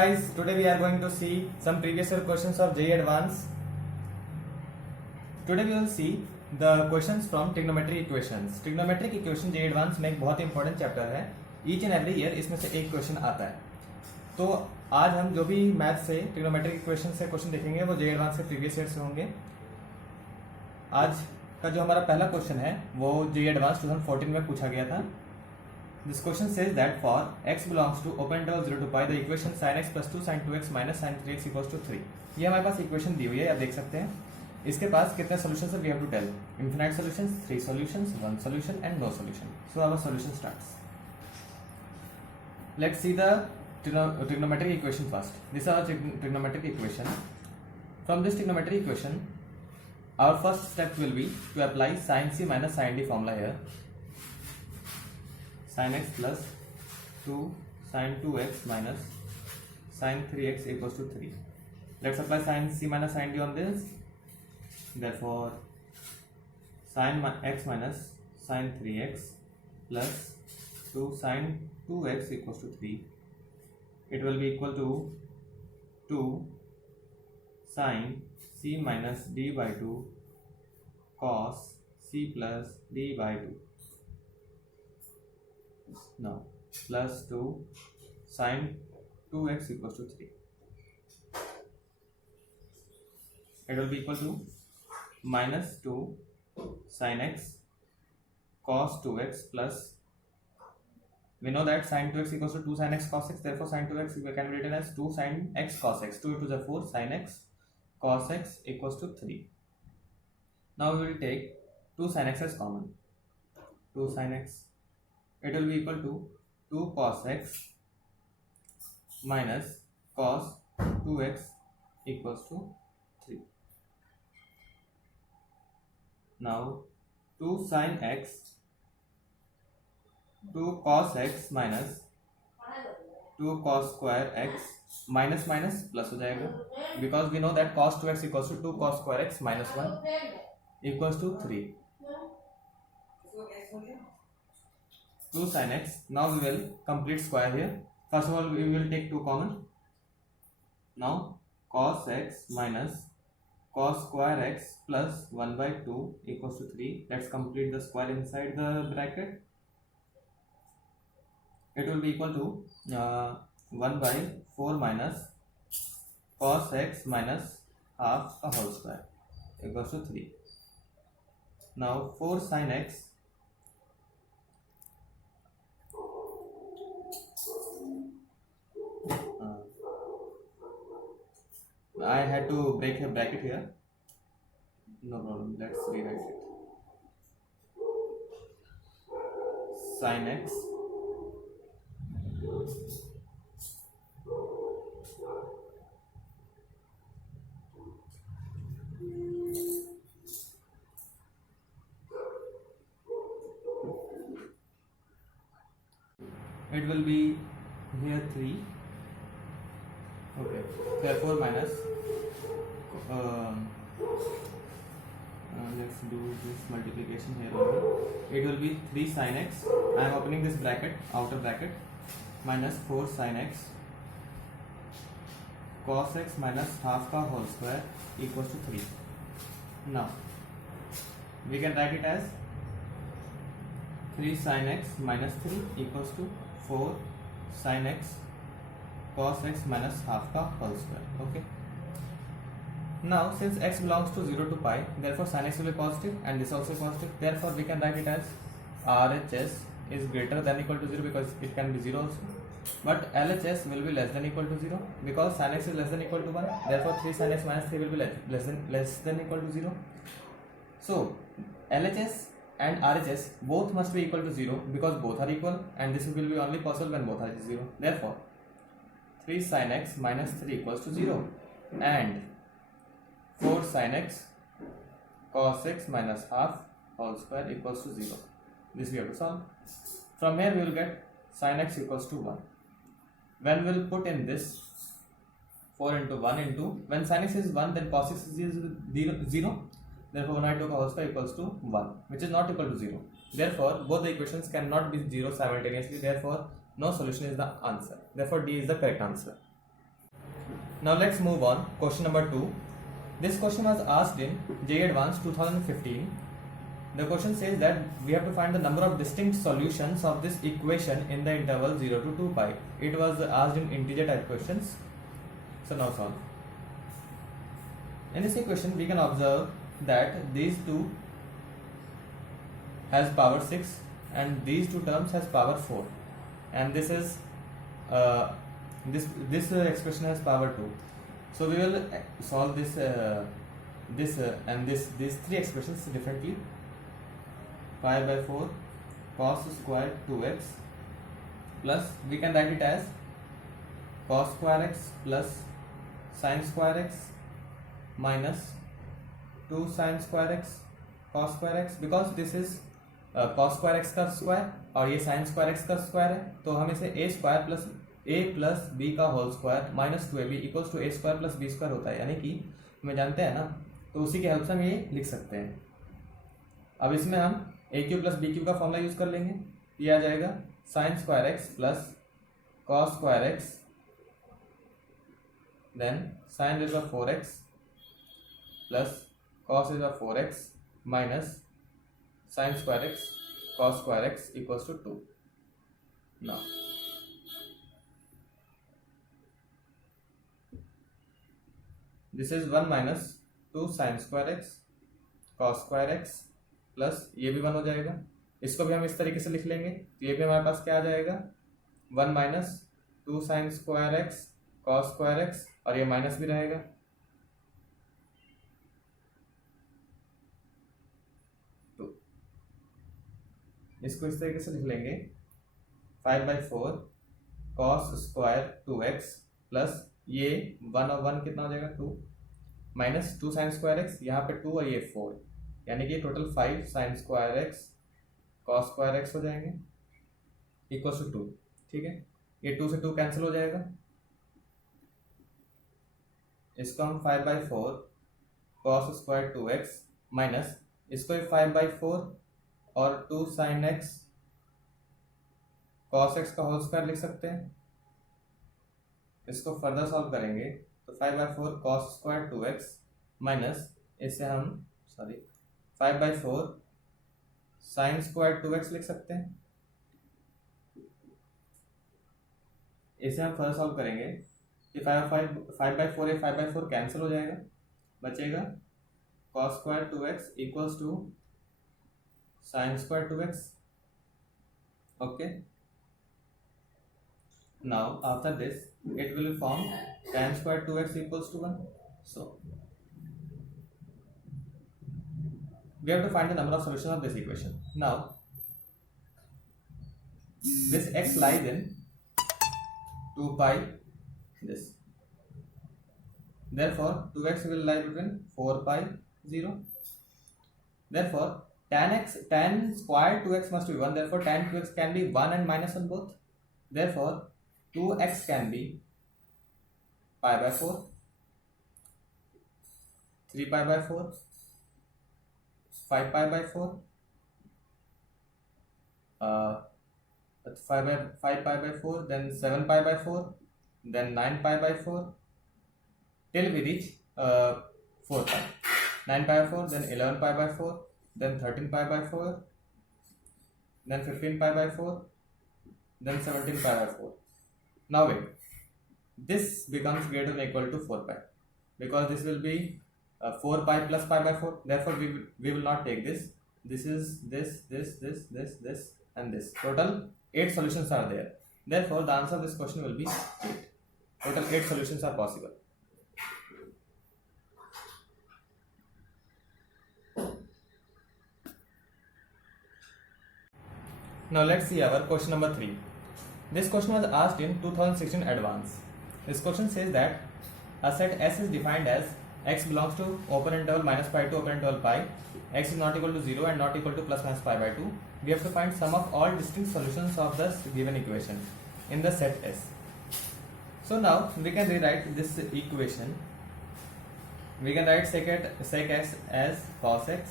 guys, today we are going to see some previous year questions of JEE Advanced. Today we will see the questions from trigonometric equations. Trigonometric equation JEE Advanced में एक बहुत ही important chapter है. Each and every year इसमें से एक question आता है. तो आज हम जो भी मैथ से ट्रिग्नोमेट्रिक इक्वेशन से क्वेश्चन देखेंगे वो JEE Advanced के प्रीवियस ईयर से होंगे. आज का जो हमारा पहला क्वेश्चन है वो JEE Advanced 2014 में पूछा गया था. This question says that for x belongs to open interval 0 to pi, the equation sin x plus 2 sin 2x minus sin 3x equals to 3. ये हमारे पास इक्वेशन दी हुई है, आप देख सकते हैं. इसके पास कितने सॉल्यूशंस है, we have to tell. Infinite solutions, 3 solutions, 1 solution and no solution. So our solution starts. Let's see the trigonometric equation first. This is our trigonometric equation. From this trigonometric equation, our first step will be to apply sin c minus sin d formula here. Sin x plus 2 sin 2x minus sin 3x equals to 3. Let's apply sin c minus sin d on this. Therefore, sin x minus sin 3x plus 2 sin 2x equals to 3. It will be equal to 2 sin c minus d by 2 cos c plus d by 2. Now plus 2 sin 2x equals to 3. It will be equal to minus 2 sin x cos 2x plus, we know that sin 2x equals to 2 sin x cos x, therefore sin 2x can be written as 2 sin x cos x. 2 into the 4 sin x cos x equals to 3. Now we will take 2 sin x as common. 2 sin x, it will be equal to 2 cos x minus cos 2x equals to 3. Now 2 sin x, 2 cos x minus 2 cos square x minus minus plus हो जाएगा, because we know that cos 2x equals to 2 cos square x minus 1 equals to 3. 2 sin x. Now we will complete square here. First of all, we will take 2 common. Now cos x minus cos square x plus 1 by 2 equals to 3. Let's complete the square inside the bracket. It will be equal to 1 by 4 minus cos x minus half a whole square equals to 3. Now 4 sin x I had to break a bracket here. No problem. Let's rewrite it. Sin x it will be here 3. Okay, therefore minus let's do this multiplication here only. It will be 3 sin x, I am opening this bracket, outer bracket, minus 4 sin x cos x minus half ka whole square equals to 3. Now we can write it as 3 sin x minus 3 equals to 4 sin x cos x minus half ka whole square. Okay. Now since x belongs to 0 to pi, therefore sin x will be positive and this also positive. Therefore we can write it as RHS is greater than equal to 0 because it can be 0 also. But LHS will be less than equal to 0 because sin x is less than equal to 1. Therefore 3 sin x minus 3 will be less than equal to 0. So LHS and RHS both must be equal to 0 because both are equal, and this will be only possible when both are 0. Therefore 3 sin x minus 3 equals to 0 and 4 sin x cos x minus half whole square equals to 0. This we have to solve. From here we will get sin x equals to 1. When we will put in this 4 into 1 into, when sin x is 1 then cos x is 0. Therefore 1 by 2 whole square equals to 1, which is not equal to 0. Therefore both the equations cannot be 0 simultaneously. Therefore no solution is the answer. Therefore D is the correct answer. Now let's move on. Question number 2. This question was asked in JEE Advanced 2015. The question says that we have to find the number of distinct solutions of this equation in the interval 0 to 2 pi. It was asked in integer type questions. So now solve. In this equation we can observe that these two has power 6 and these two terms has power 4, and this is this expression has power 2. So we will solve this and these three expressions differently. Pi by 4 cos square 2x plus, we can write it as cos square x plus sin square x minus 2 sin square x cos square x, because this is cos square x का square और ये sin square x का square है, तो हम इसे a square plus a plus b का whole square minus 2ab equals to a square plus b square होता है, यानी कि हमें जानते हैं ना, तो उसी के हेल्प से हम ये लिख सकते हैं. अब इसमें हम a cube plus b cube का फॉर्मूला यूज कर लेंगे. ये आ जाएगा sin square x plus cos square x then sin is 4x plus cos is 4x minus sin square x cos square x equals to 2. Now this is 1 minus 2 sin square x cos square x plus ये भी 1 हो जाएगा. इसको भी हम इस तरीके से लिख लेंगे, तो ये भी हमारे पास क्या आ जाएगा 1 minus 2 sin square x cos square x, और ये माइनस भी रहेगा. इसको इस तरीके से लिख लेंगे 5 by 4 cos square 2x plus ये 1 और 1 कितना हो जाएगा 2 माइनस 2 sin स्क्वायर x, यहाँ पे 2 और ये 4, यानी कि total 5 sin square x cos square x हो जाएंगे इक्वल टू 2. ठीक है, ये 2 से 2 कैंसिल हो जाएगा. इसको हम 5 by 4 cos square 2x minus इसको 5 by 4 और 2 sin x cos x का होल स्क्वायर लिख सकते हैं. इसको फर्दर सॉल्व करेंगे तो 5 by 4 cos square 2x minus इसे हम 5 by 4 sin स्क्वायर 2x लिख सकते हैं. इसे हम फर्दर सॉल्व करेंगे कि 5 by 4 5 by 4 कैंसिल हो जाएगा, बचेगा cos square 2x equals to sin square 2x. Okay, now after this it will form tan square 2x equals to 1. So we have to find the number of solutions of this equation. Now this x lies in 2 pi this, therefore 2x will lie between 4 pi 0. Therefore tan square 2x must be 1, therefore tan 2x can be 1 and minus on both. Therefore 2x can be pi by 4, 3 pi by 4, 5 pi by 4, 5 pi by 4, then 7 pi by 4, then 9 pi by 4 till we reach 4 pi. 9 pi by 4, then 11 pi by 4, then 13 pi by 4, then 15 pi by 4, then 17 pi by 4. Now wait, this becomes greater than or equal to 4 pi, because this will be 4 pi plus pi by 4. Therefore we will not take this. This is this and this. Total 8 solutions are there. Therefore the answer of this question will be 8. Total 8 solutions are possible. Now let's see our question number 3. This question was asked in 2016 advance. This question says that a set S is defined as x belongs to open interval minus pi to open interval pi, x is not equal to 0 and not equal to plus minus pi by 2. We have to find sum of all distinct solutions of the given equation in the set S. So now we can rewrite this equation. We can write sec x as cos x,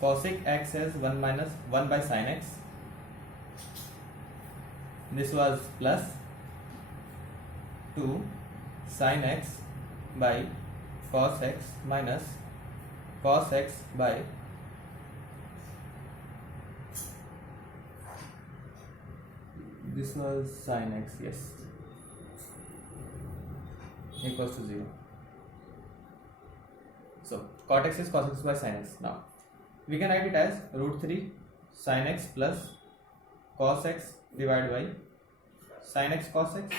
cosec x as 1 minus 1 by sin x. This was plus 2 sin x by cos x minus cos x by this was sin x, yes, equals to 0. So cot x is cos x by sin x. Now we can write it as root 3 sin x plus cos x divided by sin x cos x.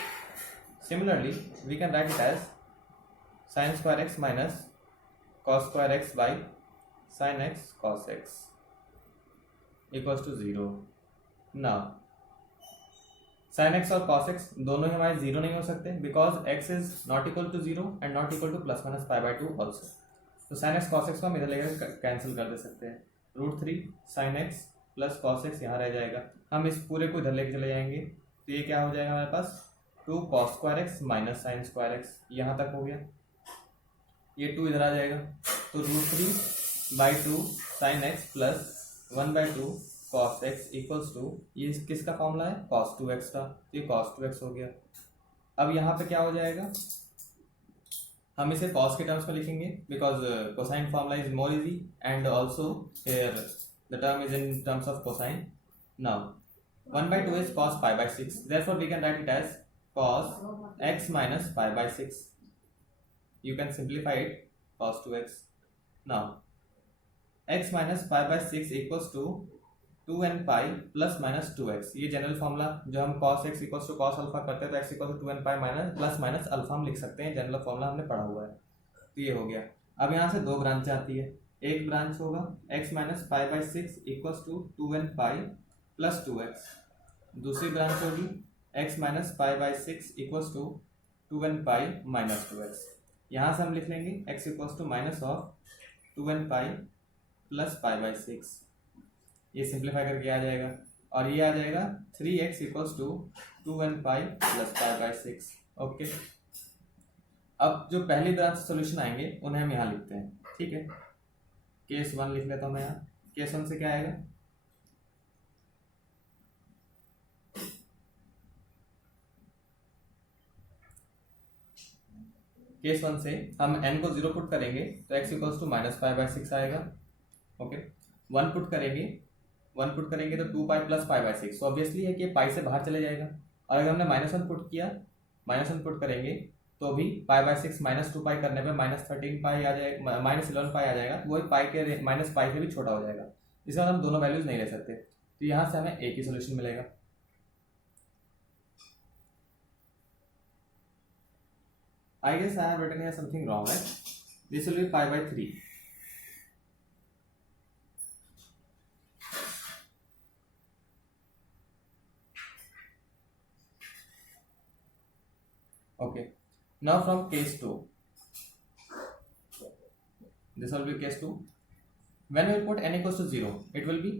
Similarly, we can write it as sin square x minus cos square x by sin x cos x equals to 0. Now sin x और cos x दोनों ही हमारे 0 नहीं हो सकते because x is not equal to 0 and not equal to plus minus pi by 2 also. तो sin x cos x को हम इधर लेकर कैंसिल कर दे सकते हैं. रूट 3 sin x प्लस cos x यहाँ रह जाएगा. हम इस पूरे को इधर लेके चले जाएंगे तो ये क्या हो जाएगा हमारे पास 2 cos square x minus sine square x यहाँ तक हो गया. ये 2 इधर आ जाएगा तो root 3 by 2 sine x plus 1 by 2 cos x equals to ये किसका फॉर्मूला है cos 2x का. तो ये cos 2x हो गया. अब यहाँ पे क्या हो जाएगा हम इसे cos के टर्म्स में लिखेंगे because cosine formula is more easy and also here the term is in terms of cosine. Now 1 by 2 is cos pi by 6. Therefore, we can write it as cos x minus pi by 6. You can simplify it cos 2x. Now, x minus pi by 6 equals to 2n pi plus minus 2x. ये general formula जो हम cos x equals to cos alpha करते हैं तो x equals to 2n pi minus plus minus alpha हम लिख सकते हैं. जनरल फॉर्मूला हमने पढ़ा हुआ है. तो ये हो गया. अब यहाँ से दो ब्रांच आती है. एक ब्रांच होगा x minus pi by 6 equals to 2n pi plus 2x. दूसरी ब्रांच होगी x minus pi by 6 equals to 2n pi minus 2x. यहाँ से हम लिख लेंगे x equals to minus of 2n pi plus pi by 6. ये simplify करके आ जाएगा और ये आ जाएगा 3x equals to 2n pi plus pi by 6. Okay. अब जो पहली ब्रांच सोल्यूशन आएंगे उन्हें हम यहाँ लिखते हैं. ठीक है. केस 1 लिख लेता हूँ मैं यहाँ. केस 1 से क्या आएगा केस 1 से हम n को 0 पुट करेंगे तो x equals to minus pi by 6 आएगा. ओके. 1 पुट करेंगे तो 2 पाई प्लस पाई बाई 6. तो ऑब्वियसली है कि पाई से बाहर चले जाएगा. और अगर हमने माइनस 1 पुट किया माइनस 1 पुट करेंगे तो भी पाई बाई 6 माइनस 2 पाई करने पे माइनस 13 पाई आ जाएगा माइनस 11 पाई आ जाएगा. तो वही पाई के माइनस पाई से भी छोटा हो जाएगा. इसके बाद हम दोनों वैल्यूज नहीं ले सकते. तो यहाँ से हमें एक ही सोल्यूशन मिलेगा. I guess I have written here something wrong, right? This will be pi by 3. Okay. Now from case 2. This will be case 2. When we put n equals to 0, it will be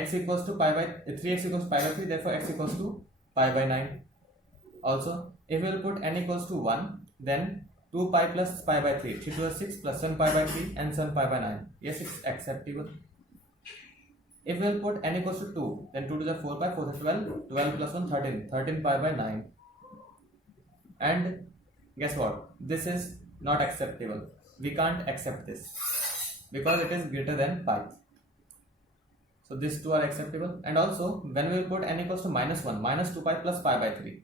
x equals to pi by 3x equals to pi by 3. Therefore, x equals to pi by 9. Also, if we will put n equals to 1, then 2 pi plus pi by 3. 3 to 6 plus 7 pi by 3 and 7 pi by 9. Yes, it's acceptable. If we will put n equals to 2, then 2 to the 4 pi, 4 to 12, 12 plus 1, 13. 13 pi by 9. And guess what? This is not acceptable. We can't accept this because it is greater than pi. So these two are acceptable. And also, when we will put n equals to minus 1, minus 2 pi plus pi by 3.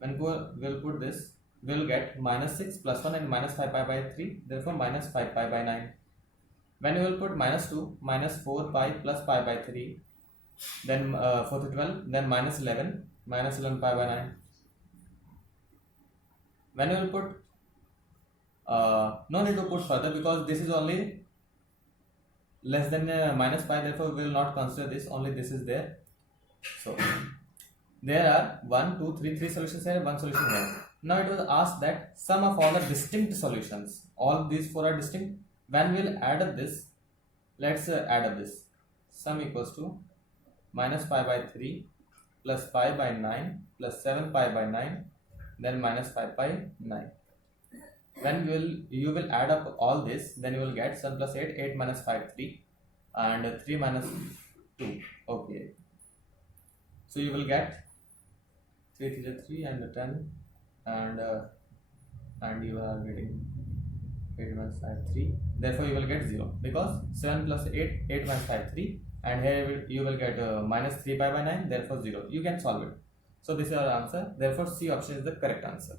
When we will put this, we will get minus 6 plus 1 and minus 5 pi by 3. Therefore, minus 5 pi by 9. When we will put minus 2, minus 4 pi plus pi by 3, then 4 to 12, then minus 11, minus 11 pi by 9. When we will put, no need to put further because this is only less than minus pi. Therefore, we will not consider this. Only this is there. So, there are 1, 2, 3, 3 solutions here, 1 solution here. Now it was asked that sum of all the distinct solutions, all these 4 are distinct. When we will add up this, let's add up this. Sum equals to minus pi by 3 plus pi by 9 plus 7 pi by 9 then minus 5 by 9. When you will add up all this, then you will get 7 plus 8, 8 minus 5, 3 and 3 minus 2. Okay. So you will get 3 3 and 10 and and you are getting 8 minus 5 3, therefore you will get 0 because 7 plus 8 minus 5 3, and here you will get minus 3 pi by 9, therefore 0. You can solve it. So this is our answer, therefore C option is the correct answer.